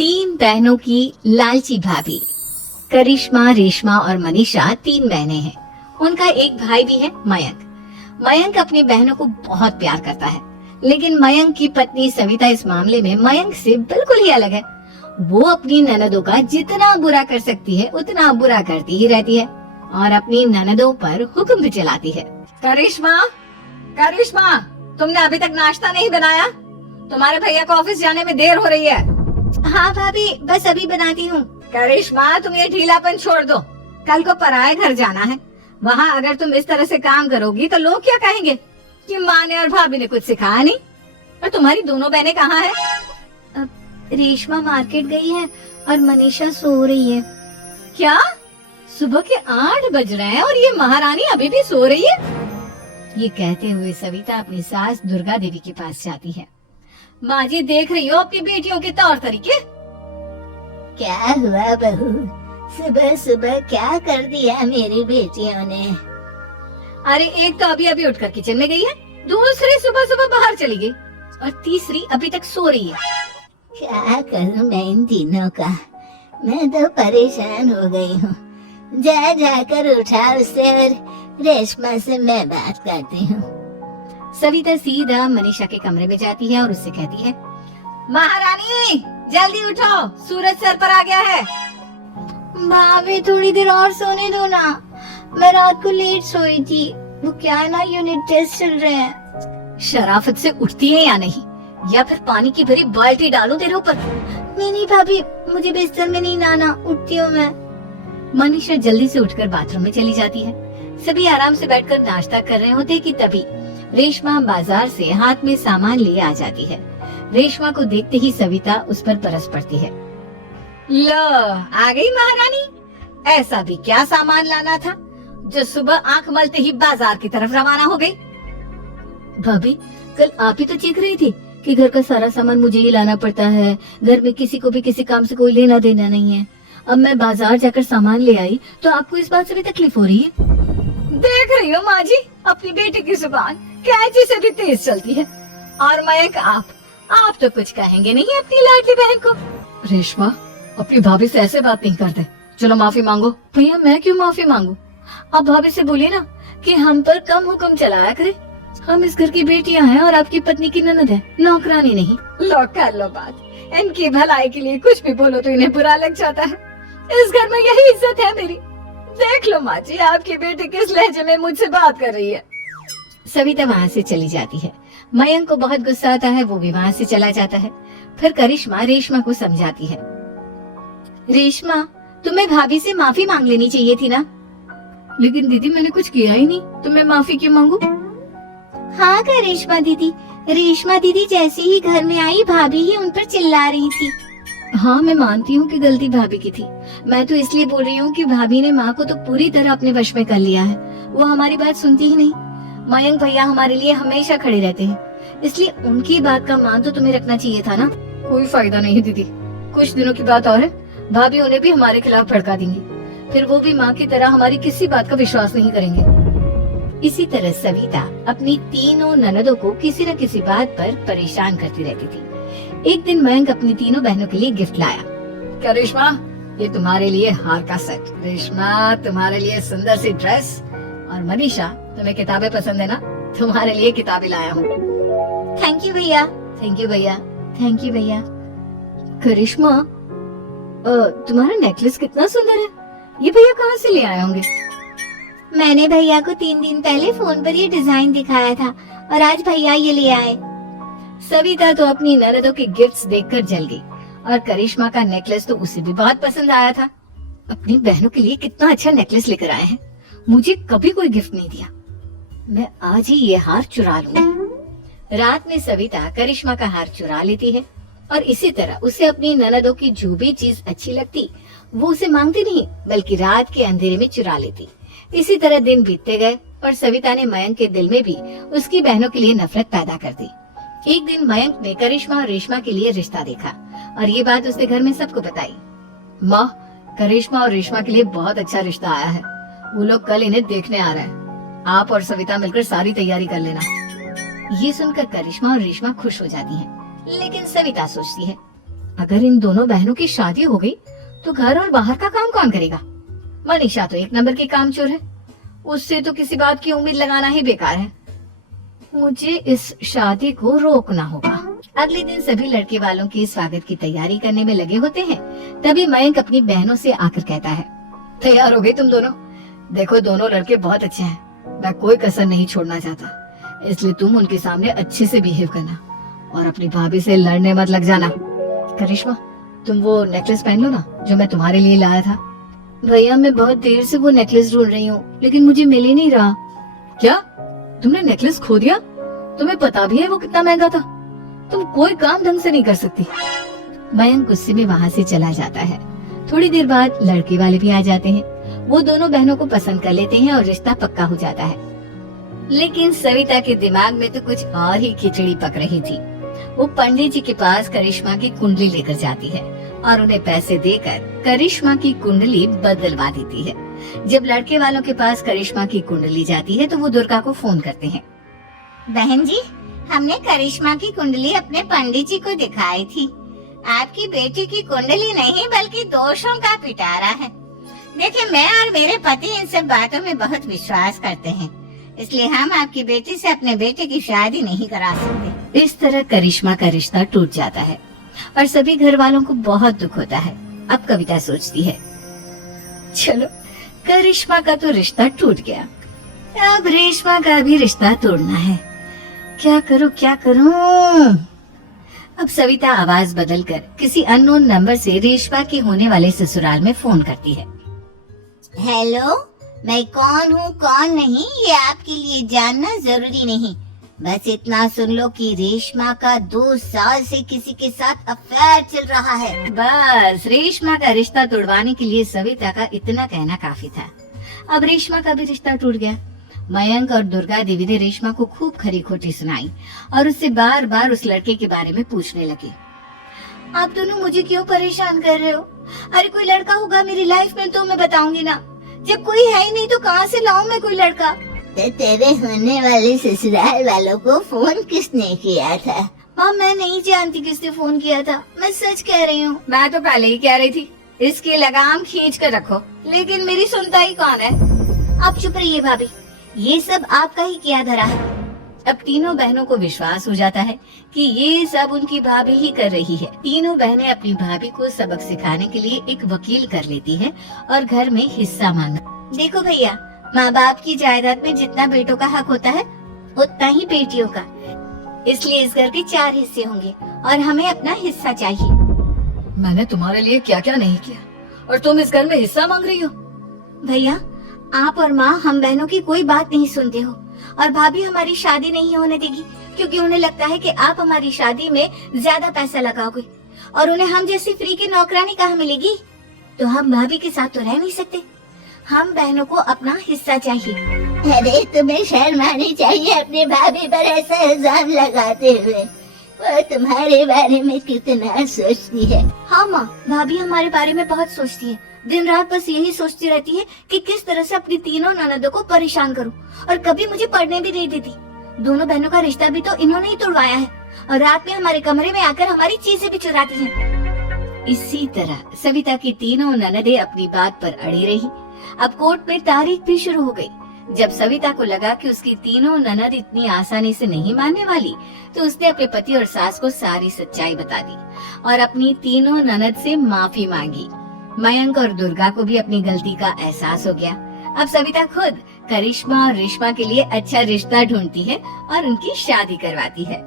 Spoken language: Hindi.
तीन बहनों की लालची भाभी। करिश्मा, रेशमा और मनीषा 3 बहनें हैं। उनका एक भाई भी है, मयंक। मयंक अपनी बहनों को बहुत प्यार करता है, लेकिन मयंक की पत्नी सविता इस मामले में मयंक से बिल्कुल ही अलग है। वो अपनी ननदों का जितना बुरा कर सकती है उतना बुरा करती ही रहती है और अपनी ननदों पर हुक्म भी चलाती है। करिश्मा, करिश्मा, तुमने अभी तक नाश्ता नहीं बनाया? तुम्हारे भैया को ऑफिस जाने में देर हो रही है। हाँ भाभी, बस अभी बनाती हूँ। करिश्मा, तुम ये ढीलापन छोड़ दो। कल को पराये घर जाना है। वहाँ अगर तुम इस तरह से काम करोगी तो लोग क्या कहेंगे कि माँ ने और भाभी ने कुछ सिखाया नहीं। और तुम्हारी दोनों बहनें कहाँ है? रेशमा मार्केट गई है और मनीषा सो रही है। क्या? सुबह के 8 बज रहे हैं और ये महारानी अभी भी सो रही है? ये कहते हुए सविता अपनी सास दुर्गा देवी के पास जाती है। माँ जी, देख रही हो अपनी बेटियों के तौर तरीके? क्या हुआ बहू, सुबह सुबह क्या कर दिया मेरी बेटियों ने? अरे एक तो अभी अभी उठकर किचन में गई है, दूसरी सुबह सुबह बाहर चली गई और तीसरी अभी तक सो रही है। क्या करूं मैं इन तीनों का, मैं तो परेशान हो गई हूँ। जा जाकर उठा उसे और रेशमा से मैं बात करती हूँ। सविता सीधा मनीषा के कमरे में जाती है और उससे कहती है, महारानी जल्दी उठो, सूरज सर पर आ गया है। भाभी थोड़ी देर और सोने दो ना, मैं रात को लेट सोई थी। वो क्या है ना, यूनिट टेस्ट चल रहे हैं। शराफत से उठती है या नहीं, या फिर पानी की भरी बाल्टी डालूं तेरे ऊपर? नहीं भाभी, मुझे बिस्तर में नहीं लाना, उठती हूँ मैं। मनीषा जल्दी से उठकर बाथरूम में चली जाती है। सभी आराम से बैठकर नाश्ता कर रहे होते कि तभी रेशमा बाजार से हाथ में सामान लिए आ जाती है। रेशमा को देखते ही सविता उस पर बरस पड़ती है। लो, आ गई महारानी। ऐसा भी क्या सामान लाना था जो सुबह आंख मलते ही बाजार की तरफ रवाना हो गई? भाभी, कल आप ही तो चीख रही थी कि घर का सारा सामान मुझे ही लाना पड़ता है, घर में किसी को भी किसी काम से कोई लेना देना नहीं है। अब मैं बाजार जाकर सामान ले आई तो आपको इस बात से भी तकलीफ हो रही है? देख रही हो माँ जी, अपनी बेटी की जुबान कैंची से भी तेज चलती है। और मयंक, आप तो कुछ कहेंगे नहीं अपनी लाडली बहन को? रेशमा, अपनी भाभी से ऐसे बात नहीं करते। चलो माफी मांगो। भैया, मैं क्यों माफी मांगू? आप भाभी से बोलिए ना कि हम पर कम हुक्म चलाया करे। हम इस घर की बेटियां हैं और आपकी पत्नी की ननद है, नौकरानी नहीं। लो कर लो बात। इनकी भलाई के लिए कुछ भी बोलो तो इन्हें बुरा लग जाता है। इस घर में यही इज्जत है मेरी। देख लो माँ जी, आपकी बेटी किस लहजे में मुझसे बात कर रही है। सविता वहाँ से चली जाती है। मयंक को बहुत गुस्सा आता है, वो भी वहाँ से चला जाता है। फिर करिश्मा रेशमा को समझाती है, रेशमा, तुम्हें भाभी से माफी मांग लेनी चाहिए थी ना। लेकिन दीदी, मैंने कुछ किया ही नहीं, तो मैं माफी क्यों मांगू? हाँ करिश्मा दीदी, रेशमा दीदी जैसे ही घर में आई भाभी ही उन पर चिल्ला रही थी। हाँ, मैं मानती हूँ कि गलती भाभी की थी। मैं तो इसलिए बोल रही हूँ कि भाभी ने माँ को तो पूरी तरह अपने वश में कर लिया है। वो हमारी बात सुनती ही नहीं। मयंक भैया हमारे लिए हमेशा खड़े रहते हैं, इसलिए उनकी बात का मान तो तुम्हें रखना चाहिए था ना। कोई फायदा नहीं दीदी, कुछ दिनों की बात और है, भाभी उन्हें भी हमारे खिलाफ भड़का देंगी। फिर वो भी माँ की तरह हमारी किसी बात का विश्वास नहीं करेंगे। इसी तरह सविता अपनी तीनों ननदों को किसी न किसी बात पर परेशान करती रहती थी। एक दिन मयंक अपनी तीनों बहनों के लिए गिफ्ट लाया। करिश्मा, ये तुम्हारे लिए हार का सेट। रेशमा, तुम्हारे लिए सुंदर सी ड्रेस। और मनीषा, तुम्हें किताबें पसंद है ना, तुम्हारे लिए किताबें लाया हूँ। थैंक यू भैया। थैंक यू भैया। थैंक यू भैया। करिश्मा, तुम्हारा नेकलेस कितना सुंदर है। ये भैया कहाँ से ले आए होंगे? मैंने भैया को 3 दिन पहले फोन पर ये डिजाइन दिखाया था और आज भैया ये ले आए। सविता तो अपनी ननदों के गिफ्ट्स देखकर जल गई और करिश्मा का नेकलेस तो उसे भी बहुत पसंद आया था। अपनी बहनों के लिए कितना अच्छा नेकलेस लेकर आए हैं, मुझे कभी कोई गिफ्ट नहीं दिया। मैं आज ही ये हार चुरा लूंगी। रात में सविता करिश्मा का हार चुरा लेती है और इसी तरह उसे अपनी ननदों की जो भी चीज अच्छी लगती वो उसे मांगती नहीं, बल्कि रात के अंधेरे में चुरा लेती। इसी तरह दिन बीतते गए और सविता ने मयंक के दिल में भी उसकी बहनों के लिए नफरत पैदा कर दी। एक दिन मयंक ने करिश्मा और रेशमा के लिए रिश्ता देखा और ये बात उसने घर में सबको बताई। माँ, करिश्मा और रेशमा के लिए बहुत अच्छा रिश्ता आया है। वो लोग कल इन्हें देखने आ रहे हैं। आप और सविता मिलकर सारी तैयारी कर लेना। ये सुनकर करिश्मा और रेशमा खुश हो जाती हैं, लेकिन सविता सोचती है, अगर इन दोनों बहनों की शादी हो गई तो घर और बाहर का काम कौन करेगा? मनीषा तो एक नंबर की कामचोर है, उससे तो किसी बात की उम्मीद लगाना ही बेकार है। मुझे इस शादी को रोकना होगा। अगले दिन सभी लड़के वालों के स्वागत की तैयारी करने में लगे होते हैं। तभी मयंक अपनी बहनों से आकर कहता है, तैयार हो गई तुम दोनों? देखो दोनों लड़के बहुत अच्छे हैं, मैं कोई कसर नहीं छोड़ना चाहता, इसलिए तुम उनके सामने अच्छे से बिहेव करना और अपनी भाभी से लड़ने मत लग जाना। करिश्मा, तुम वो नेकलेस पहन लो ना जो मैं तुम्हारे लिए लाया था। भैया मैं बहुत देर से वो नेकलेस ढूंढ रही हूँ, लेकिन मुझे मिल ही नहीं रहा। क्या तुमने नेकलेस खो दिया? तुम्हें पता भी है वो कितना महंगा था? तुम कोई काम ढंग से नहीं कर सकती। मयंक गुस्से में वहाँ से चला जाता है। थोड़ी देर बाद लड़के वाले भी आ जाते हैं। वो दोनों बहनों को पसंद कर लेते हैं और रिश्ता पक्का हो जाता है। लेकिन सविता के दिमाग में तो कुछ और ही खिचड़ी पक रही थी। वो पंडित जी के पास करिश्मा की कुंडली लेकर जाती है और उन्हें पैसे देकर करिश्मा की कुंडली बदलवा देती है। जब लड़के वालों के पास करिश्मा की कुंडली जाती है तो वो दुर्गा को फोन करते हैं। बहन जी, हमने करिश्मा की कुंडली अपने पंडित जी को दिखाई थी। आपकी बेटी की कुंडली नहीं बल्कि दोषों का पिटारा है। देखिए, मैं और मेरे पति इन सब बातों में बहुत विश्वास करते हैं, इसलिए हम आपकी बेटी से अपने बेटे की शादी नहीं करा सकते। इस तरह करिश्मा का रिश्ता टूट जाता है और सभी घर वालों को बहुत दुख होता है। अब कविता सोचती है, चलो करिश्मा का तो रिश्ता टूट गया, अब रेशमा का भी रिश्ता तोड़ना है। क्या करूं? अब सविता आवाज बदलकर किसी अननोन नंबर से रेशमा के होने वाले ससुराल में फोन करती है। हेलो, मैं कौन हूँ कौन नहीं ये आपके लिए जानना जरूरी नहीं। बस इतना सुन लो कि रेशमा का 2 साल से किसी के साथ अफेयर चल रहा है। बस रेशमा का रिश्ता तोड़वाने के लिए सविता का इतना कहना काफी था। अब रेशमा का भी रिश्ता टूट गया। मयंक और दुर्गा देवी ने रेशमा को खूब खरी खोटी सुनाई और उससे बार बार उस लड़के के बारे में पूछने लगी। आप दोनों मुझे क्यों परेशान कर रहे हो? अरे कोई लड़का होगा मेरी लाइफ में तो मैं बताऊंगी ना, जब कोई है ही नहीं तो कहाँ से लाऊं मैं कोई लड़का? तो तेरे होने वाले ससुराल वालों को फोन किसने किया था? माँ मैं नहीं जानती किसने फोन किया था, मैं सच कह रही हूँ। मैं तो पहले ही कह रही थी इसकी लगाम खींच कर रखो, लेकिन मेरी सुनता ही कौन है। आप चुप रहिए भाभी, ये सब आपका ही किया धरा है। अब तीनों बहनों को विश्वास हो जाता है कि ये सब उनकी भाभी ही कर रही है। तीनों बहनें अपनी भाभी को सबक सिखाने के लिए एक वकील कर लेती हैं और घर में हिस्सा मांगा। देखो भैया, माँ बाप की जायदाद में जितना बेटों का हक होता है उतना ही बेटियों का, इसलिए इस घर के 4 हिस्से होंगे और हमें अपना हिस्सा चाहिए। मैंने तुम्हारे लिए क्या क्या नहीं किया और तुम इस घर में हिस्सा मांग रही हो? भैया, आप और माँ हम बहनों की कोई बात नहीं सुनते हो और भाभी हमारी शादी नहीं होने देगी क्योंकि उन्हें लगता है कि आप हमारी शादी में ज्यादा पैसा लगाओगे और उन्हें हम जैसी फ्री की नौकरानी कहाँ मिलेगी। तो हम भाभी के साथ तो रह नहीं सकते, हम बहनों को अपना हिस्सा चाहिए। अरे तुम्हें शर्म आनी चाहिए अपनी भाभी पर ऐसा इल्जाम लगाते हुए। वो तुम्हारे बारे में कितना सोचती है। हाँ माँ, भाभी हमारे बारे में बहुत सोचती है। दिन रात बस यही सोचती रहती है कि किस तरह से अपनी तीनों ननदों को परेशान करूं और कभी मुझे पढ़ने भी नहीं देती। दोनों बहनों का रिश्ता भी तो इन्होंने ही तोड़वाया है और रात में हमारे कमरे में आकर हमारी चीजें भी चुराती हैं। इसी तरह सविता की तीनों ननदें अपनी बात पर अड़ी रही। अब कोर्ट में तारीख भी शुरू हो गई। जब सविता को लगा कि उसकी तीनों ननद इतनी आसानी से नहीं मानने वाली, तो उसने अपने पति और सास को सारी सच्चाई बता दी और अपनी तीनों ननद से माफी मांगी। मयंक और दुर्गा को भी अपनी गलती का एहसास हो गया। अब सविता खुद करिश्मा और रेशमा के लिए अच्छा रिश्ता ढूंढती है और उनकी शादी करवाती है।